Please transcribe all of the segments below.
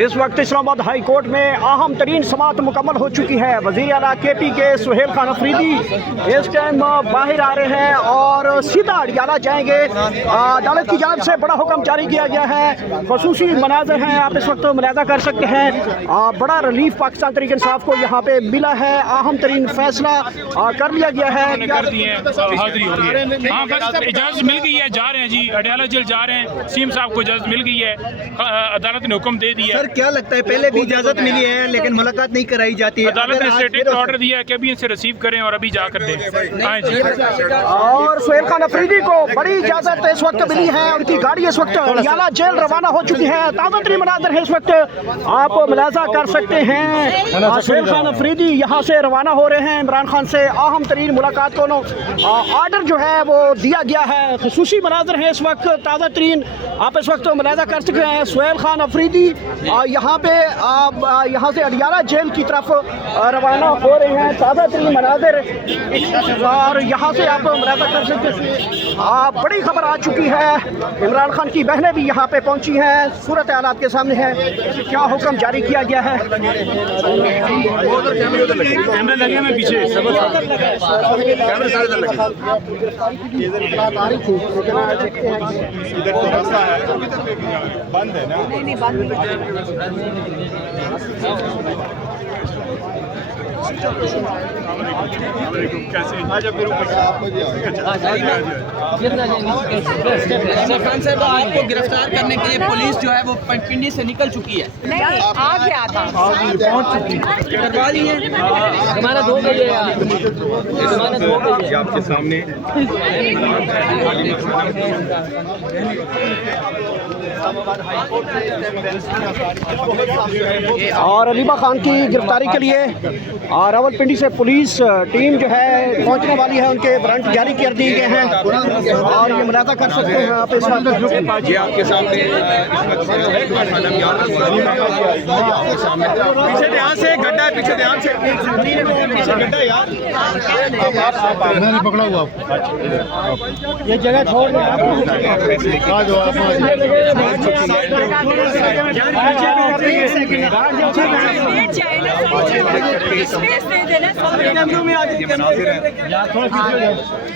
इस वक्त Islamabad high court में अहम तरीन समाअत मुकम्मल हो चुकी है। वज़ीर आला KP के सुहेल खान अफरीदी इस टाइम बाहर आ रहे हैं और सीधा अडियाला जाएंगे। अदालत की जानिब से बड़ा हुक्म जारी किया गया है। खसूसी मनाज़र हैं, आप इस वक्त मुलाहिज़ा कर सकते हैं। बड़ा रिलीफ पाकिस्तान तहरीक इंसाफ को यहाँ पे मिला है। अहम तरीन फैसला कर लिया गया है। इजाज़त मिल गई है, जा रहे हैं जी, अडियाला जेल जा रहे हैं। सीएम साहब को इजाज़त मिल गई है, अदालत ने हुक्म दे दिया। सर क्या लगता है, पहले भी इजाजत मिली है लेकिन मुलाकात नहीं कराई जाती है। अदालत ने स्टेटिक ऑर्डर दिया है कि अभी इनसे रिसीव करें और अभी जाकर दें। हाँ जी। और सुहेल खान अफरीदी को बड़ी इजाजत इस वक्त मिली है। उनकी गाड़ी इस वक्त अडियाला जेल रवाना हो चुकी है। ताज़ा तरीन मनाज़र है इस वक्त, आप मुलाहिज़ा कर सकते हैं। सुहेल खान अफरीदी यहाँ से रवाना हो रहे हैं। इमरान खान से अहम तरीन मुलाकात को ऑर्डर जो है वो दिया गया है। खसूसी मनाज़र है इस वक्त, ताज़ा तरीन आप इस वक्त मुलाहिज़ा कर सकते हैं। सुहेल खान अफरीदी यहाँ पे यहाँ से अडियाला जेल की तरफ रवाना हो रहे हैं। ताज़ा तरीन मनाज़र और यहाँ से आप मुलाहिज़ा कर सकते हैं। बड़ी खबर आ चुकी है, इमरान खान की बहनें भी यहाँ पे पहुँची हैं। सूरत हाल आपके सामने है, क्या हुक्म जारी किया गया है। कैमरे लगे हैं पीछे, बंद है ना? नहीं बंद सरपंच साहब, आपको गिरफ्तार करने के लिए पुलिस जो है वो पिंडी से निकल चुकी है। नहीं आ गया था, पहुंच चुकी करवा ली है। हमारा 2 बजे हमारा 2 बजे आपके सामने और अलीबा खान की गिरफ्तारी के लिए रावलपिंडी से पुलिस टीम जो है पहुंचने वाली है। उनके वारंट जारी कर दिए गए हैं और ये मुलाहिज़ा कर सकते हैं आप इस वक्त। ये आपके सामने पीछे ध्यान से गड्ढा है, पीछे ध्यान से पीछे गड्ढा है यार। मैंने पकड़ा हुआ ये जगह छोड़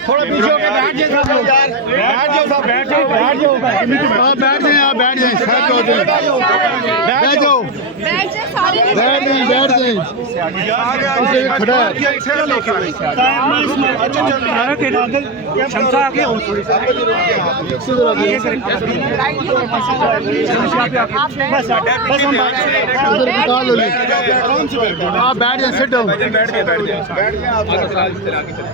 थोड़ा पीछे होकर बैठ जाओ, बैठ जाओ, बैठ जाओ, बैठ जाए, आप बैठ जाए, बैठ जाओ, बैठ जाए, खड़ा है। आप बैठ जाए, सिट डाउन,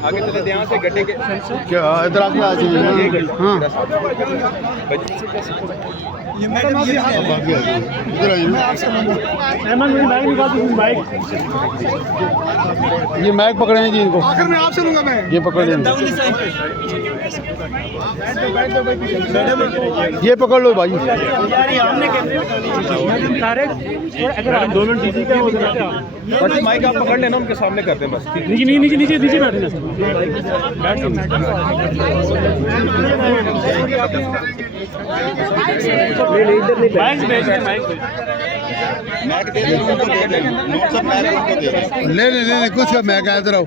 आगे चले ध्यान से गड्ढे के क्या इधर आके आ जाइए। हाँ ये माइक पकड़े हैं जी, इनको आखिर में आपसे लूंगा मैं। ये पकड़ लें, ये पकड़ लो भाई। अगर 2 मिनट दीजिए क्या बस माइक आप पकड़ लेना, उनके सामने करते हैं बस। नीचे नीचे नीचे नीचे बैठना ले कुछ मैं कह इधर आओ,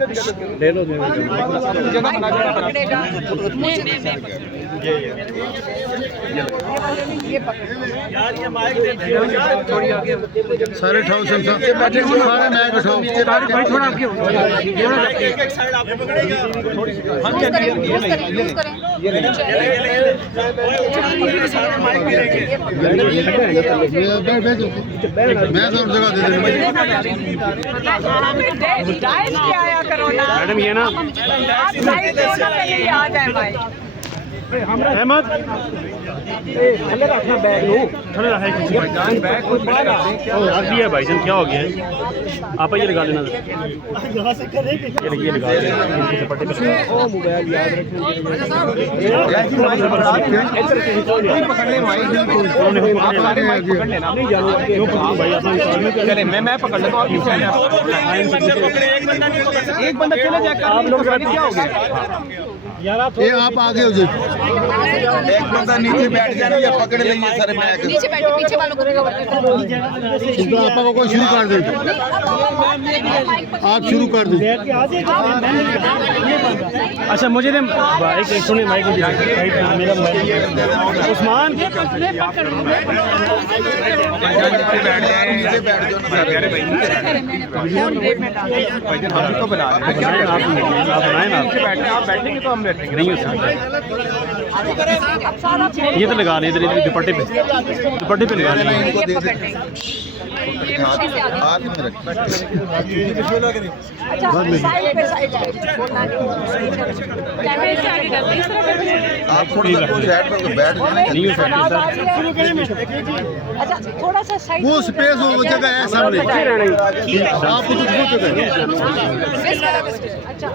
ले लो सारे उठाओ, सारे मैग उठाओ, थोड़ा आगे मैं तो जगह दे मैडम, ये ना अहमद अपना बैग लो, रख दिया भाईजान, क्या हो गया है? आप ये लगा लेना, ये लगा मैं पकड़ लेता हूँ। एक बंदा चले जाए, आप लोग क्या हो गया? ये आप आगे हो जाइए। एक बंदा नीचे बैठ जाना या पकड़ लेंगे सर बैग नीचे बैठो, पीछे वालों को रिकवर करो। तो आप को शुरू कर दें, आप शुरू कर दें। अच्छा मुझे दे एक सुनिए माइक मेरा उस्मान नीचे बैठ जाओ ना तो बना आप बैठेंगे तो हम बैठेंगे नहीं ये तो लगा रहे इधर दुपट्टे पे लगा रहे हाथ में रखें अच्छा साइड पे कैमरे से आगे कर दे। आप थोड़ा सा साइड पर बैठ अच्छा थोड़ा सा साइड वो स्पेस वो जगह है सामने, आप कुछ वो जगह है। अच्छा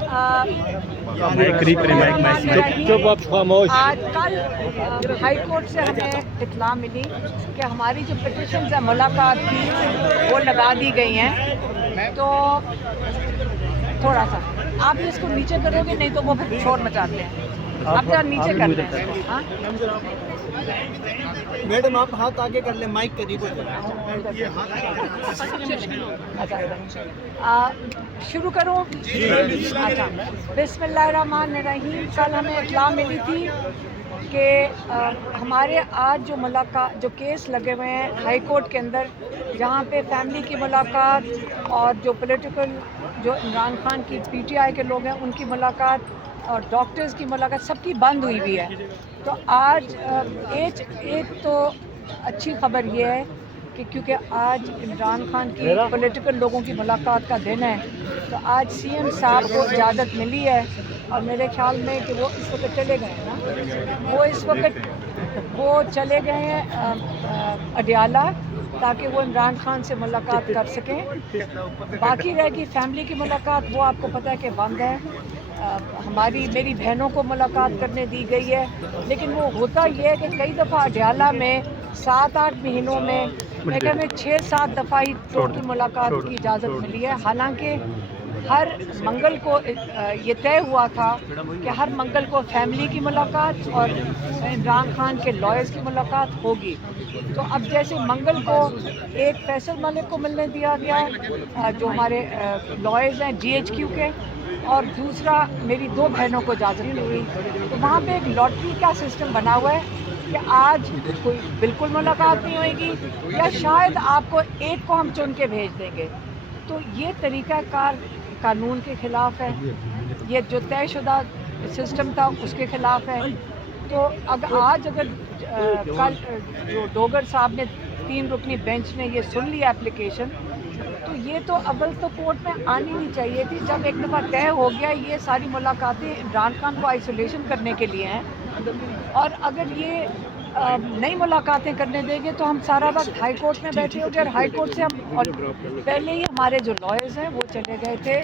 चुप आप खामोश। आज कल हाई कोर्ट से हमें इत्तला मिली कि हमारी जो पिटिशन है मुलाकात की वो लगा दी गई हैं। तो थोड़ा सा आप इसको नीचे करोगे, नहीं तो वो फिर शोर मचाते हैं। आप जरा नीचे कर लें। हाँ मैडम आप हाथ आगे कर ले, माइक करीब हो शुरू करूं? अच्छा बिस्मिल्लाहिर्रहमानिर्रहीम। कल हमें इत्तला मिली थी कि हमारे आज जो मुलाकात जो केस लगे हुए हैं हाई कोर्ट के अंदर, जहाँ पे फैमिली की मुलाकात और जो पॉलिटिकल जो इमरान खान की पीटीआई के लोग हैं उनकी मुलाकात और डॉक्टर्स की मुलाकात सबकी बंद हुई हुई है। तो आज एक तो अच्छी खबर ये है कि क्योंकि आज इमरान खान की पॉलिटिकल लोगों की मुलाकात का दिन है, तो आज सीएम साहब को इजाज़त मिली है और मेरे ख्याल में कि वो इस वक्त चले गए हैं ना, वो चले गए हैं अडियाला, ताकि वो इमरान खान से मुलाकात कर सकें। बाकी रहेगी फैमिली की मुलाकात, वो आपको पता है कि बंद है। मेरी बहनों को मुलाकात करने दी गई है, लेकिन वो होता ये है कि कई दफ़ा अडियाला में 7-8 महीनों में मैं कहता 6-7 दफ़ा ही टोटल मुलाकात की इजाज़त मिली है। हालांकि हर मंगल को ये तय हुआ था कि हर मंगल को फैमिली की मुलाकात और इमरान खान के लॉयर्स की मुलाकात होगी। तो अब जैसे मंगल को एक फैसल मलिक को मिलने दिया गया जो हमारे लॉयर्स हैं GHQ के, और दूसरा मेरी 2 बहनों को इजाज़त मिली हुई। तो वहाँ पे एक लॉटरी का सिस्टम बना हुआ है कि आज कोई बिल्कुल मुलाकात नहीं होएगी या शायद आपको एक को हम चुन के भेज देंगे। तो ये तरीक़ाकार कानून के ख़िलाफ़ है, ये जो तयशुदा सिस्टम था उसके ख़िलाफ़ है। तो अगर कल जो डोगर साहब ने 3 रुकनी बेंच ने ये सुन लिया एप्लीकेशन, तो ये तो अव्वल तो कोर्ट में आनी नहीं चाहिए थी। जब एक दफ़ा तय हो गया ये सारी मुलाकातें इमरान खान को आइसोलेशन करने के लिए हैं, और अगर ये नई मुलाकातें करने देंगे तो हम सारा वक्त हाई कोर्ट में बैठे होंगे। और हाई कोर्ट से हम और पहले ही हमारे जो लॉयर्स हैं वो चले गए थे